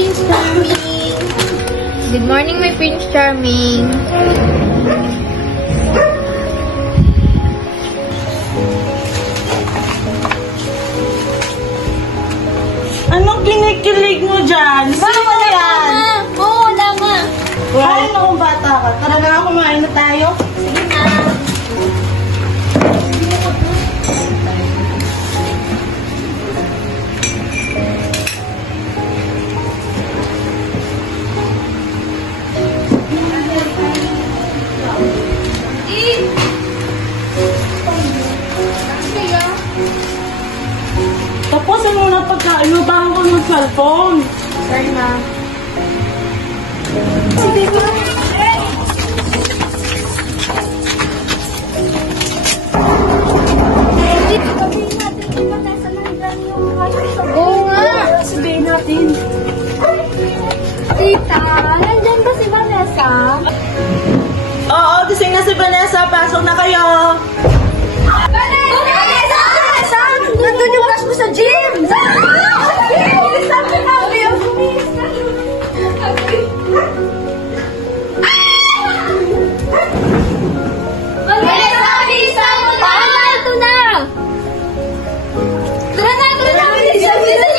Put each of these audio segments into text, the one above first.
Prince Charming. Good morning, my Prince Charming. Anong kinikilig mo dyan? Sino ba yan? Oo, wala nga. Ay, naku bata ka. Tara na, kumain na tayo. Sige na. Tapusin mo na pagkain mo bago ko mag-cellphone. Sorry, ma. Sige, ma. Oo nga. Sabihin natin. Tita, nandyan ba si Vanessa? Oo, gising na si Vanessa. Pasok na kayo. Vanessa! Nandun yung crush mo sa gym! Vanessa, bilisan mo na! Ito na! Tara na! Bilisan mo na!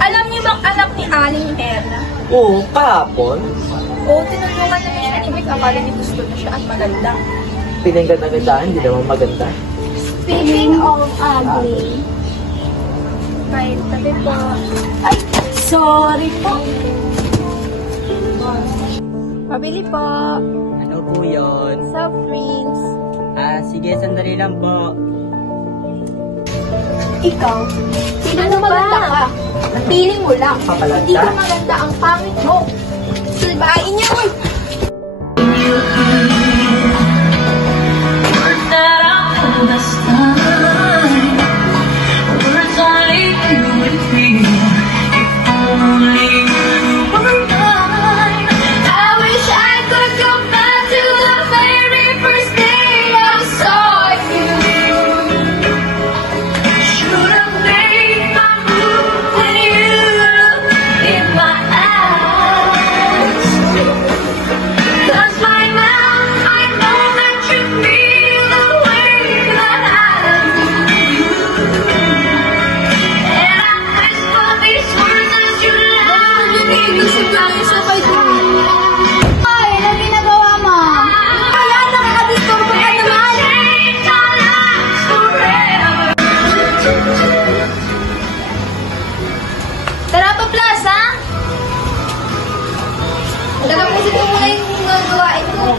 Alam niyo bang anak ni Aling Perla? Oo, kahapon. Oo, tinulungan na niya ni Vic. Akala ni gusto na siya at maganda. Pinaganda-gandaan, hindi naman maganda. Speaking of ugly. Bye, tabi po. Ay, sorry po. Pabili po. Ano po yun? Soft drinks. Sige, sandali lang po. Ikaw? Sino na maganda ka? Napili mo lang. Papalanda? Hindi ka maganda ang pangit mo. Silbain niyo! Tara pa, Plus, ha? Nagkapusin mo muna yung gawain ko.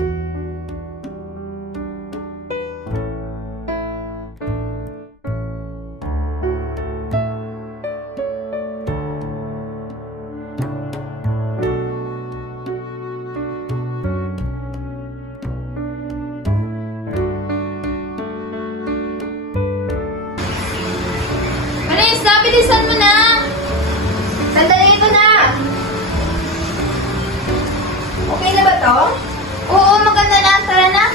Vanessa, bilisan mo na! Sandali, ito na! Okay na ba to? Oo, maganda na. Tara na.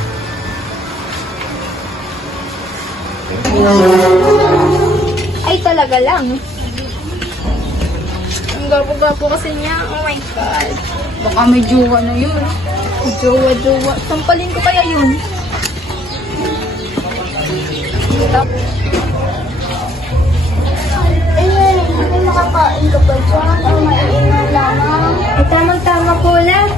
Ay, talaga lang. Ang gapo-gapo kasi niya. Oh my God. Baka may jowa na yun. Jowa-jowa. Sampalin ko kaya yun. May makakain ka ba dyan? O maiinom lamang? Ay, tamang-tama po lang.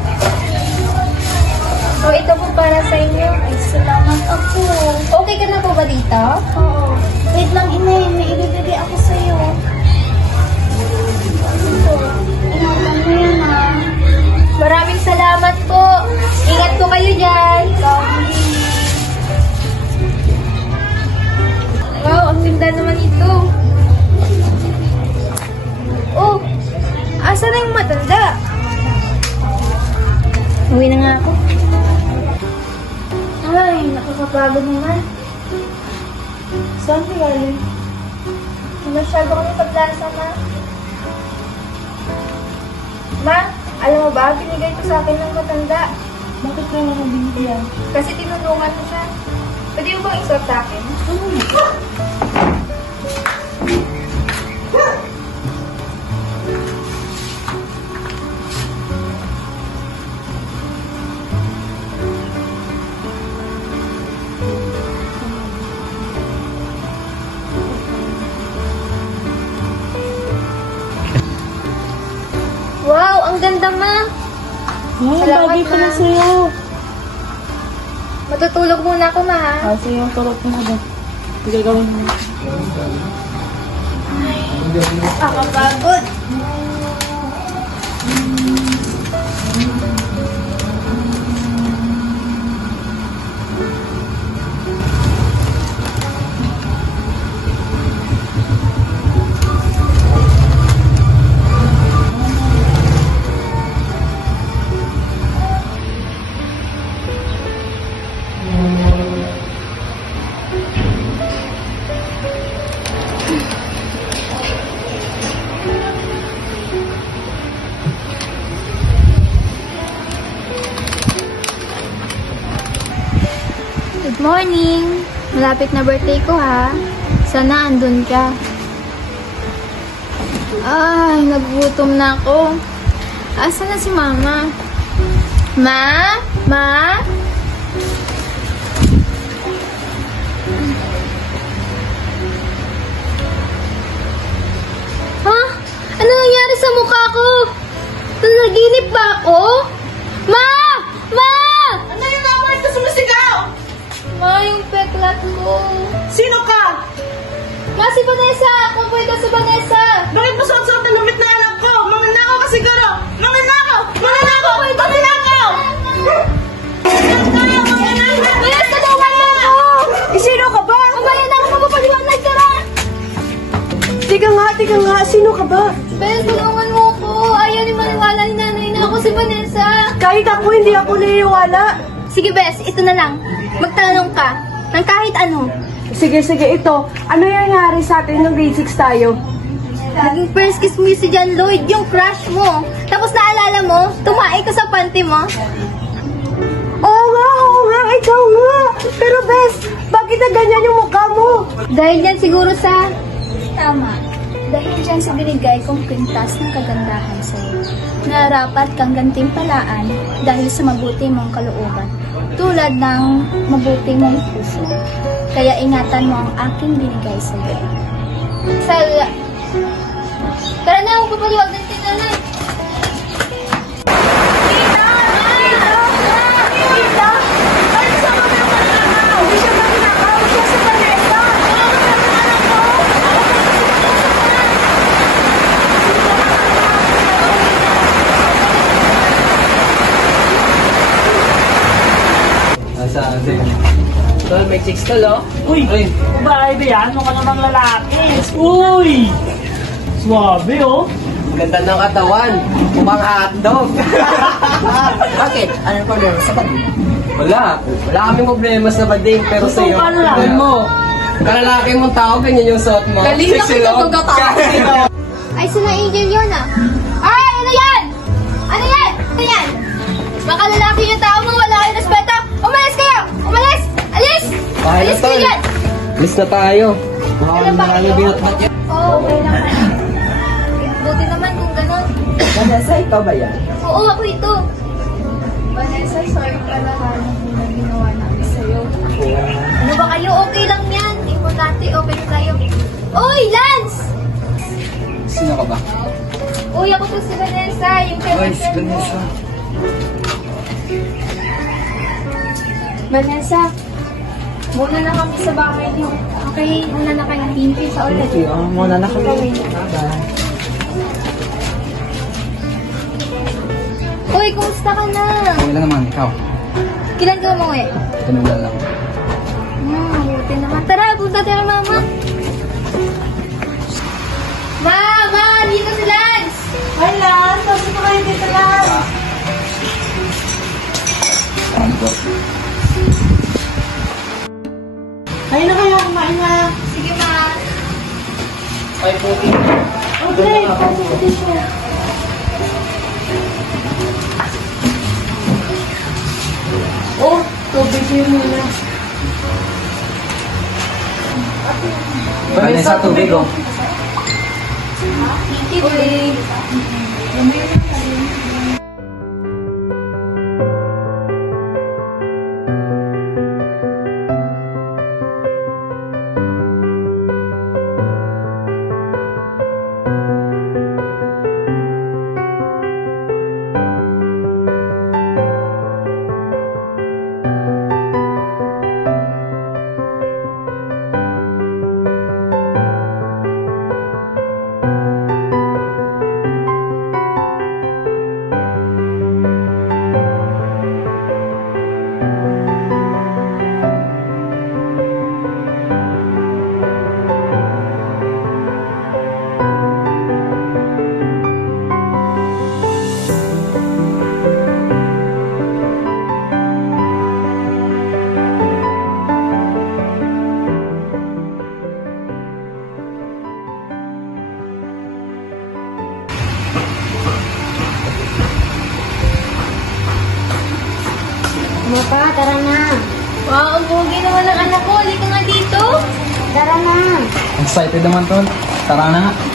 So, ito po para sa inyo. Ay, salamat ako. Okay ka na po ba dito? Oo. Wait lang, inay. May ibibigay ako sa'yo. Ito. Ingatan mo yan, ha? Maraming salamat po. Ingat po kayo dyan. Wow, ang ganda naman ito. Oh, asa na yung matanda? Uwi na nga ako. Ay, nakakapagod naman. Saan ka galing? Masyado kami sa plaza, ma. Ma, alam mo ba, binigay ko sa akin ng matanda. Bakit ka naman binigay yan? Kasi tinulungan mo siya. Pwede mo bang isuot sa akin? Wow, ang ganda, ma. Oh, Salamat, bagay pala ma. sa'yo. Matutulog muna ako, ma. ha? Kasi yung turot mo ba? Gagawin mo. Nakakapagod. Good morning! Malapit na birthday ko, ha? Sana andun ka. Ay, nagugutom na ako. Asa na si Mama? Ma? Ma? Ha? Ano nangyari sa mukha ko? Nanaginip ba ako? Ma! Ma! Ano yung bakit ka sumisigaw? Ma, yung peklat ko. Sino ka? Ma, si Vanessa! Kumpay ka si Vanessa! Bakit mo suot-suot ang lumit na anak ko? Mga nakaw ka siguro! Mga nakaw! Mga nakaw! Mga nakaw! Vanessa, tulungan mo ako! Sino ka ba? Kumayan ako, magpapaliwanag ka na! Tiga nga! Sino ka ba? Bes, tulungan mo ako! Ayaw ni maniwala ni nanay na ako si Vanessa! Kahit ako, hindi ako naniniwala. Sige, Bes, ito na lang. Magtanong ka ng kahit ano. Sige, ito. Ano yung nangyari sa atin nung grade 6 tayo? Naging first kiss mo yun si John Lloyd, yung crush mo. Tapos naalala mo, tumae ka sa panty mo. Oo nga, ikaw nga. Pero Bes, bakit na ganyan yung mukha mo? Dahil yan siguro sa... Tama. Dahil dyan sa binigay kong kwintas ng kagandahan sa'yo. Nararapat kang gantimpalaan dahil sa mabuti mong kalooban. Tulad ng mabuti mong puso. Kaya ingatan mo ang aking binigay sa'yo. Sala. Tara na, magpapaliwag ng tinanay. Tol, may chicks tol, oh. Uy, babae ba yan? Mukha namang lalaki. Uy! Swabe, oh. Ganda ng katawan. Mukhang hotdog. Bakit? Ano problema sa bading? Wala kaming problema sa bading, pero Gusto sa'yo, mo paano lang? tignan mo. Kalalaki mong tao, ganyan yung suot mo. Galing na Sexy, kita no? pagkatao. Ay, sila Angel yun, ah. Ay, ano yan? Ano yan? Ano yan? Baka lalaki yung tao mo, wala kayong respeto. Umalis kayo! Umalis! Alis! Okay na, Alis kayo tol. dyan! Alis na tayo. Ano ba kayo? binatbat yan. Oo, okay lang. Buti naman kung gano'n. Vanessa, ikaw ba yan? Oo, ako ito. Vanessa, sorry pala ha na ginawa namin sa'yo. Ano ba kayo? Okay lang yan. Importante, okay na tayo. Uy, Lance! Sino ka ba? Uy, ako to si Vanessa. Yung kaibigan mo. Vanessa, muna na kami sa bahay niyo. Okay, muna na kayo. Thank you sa ulit. Muna na kami. Uy, kumusta ka na? Okay lang naman, ikaw. Kailan ka umuwi? Kanula lang. Buti naman. Tara, punta tayo ng mama. Mama, dito si Lance! Hi, Lance. Tapos ko kayo dito, Lance. Ano ba? Ayun na kayo, kumain na. Sige, ma. Ay, puti. Okay, pasok dito. Oh, tubig yun muna. Vanessa, tubig oh. Thank you. Maka, tara na. Wow, ang pogi naman ng anak ko. Halika nga dito. Tara na. Excited naman, tol. Tara na nga.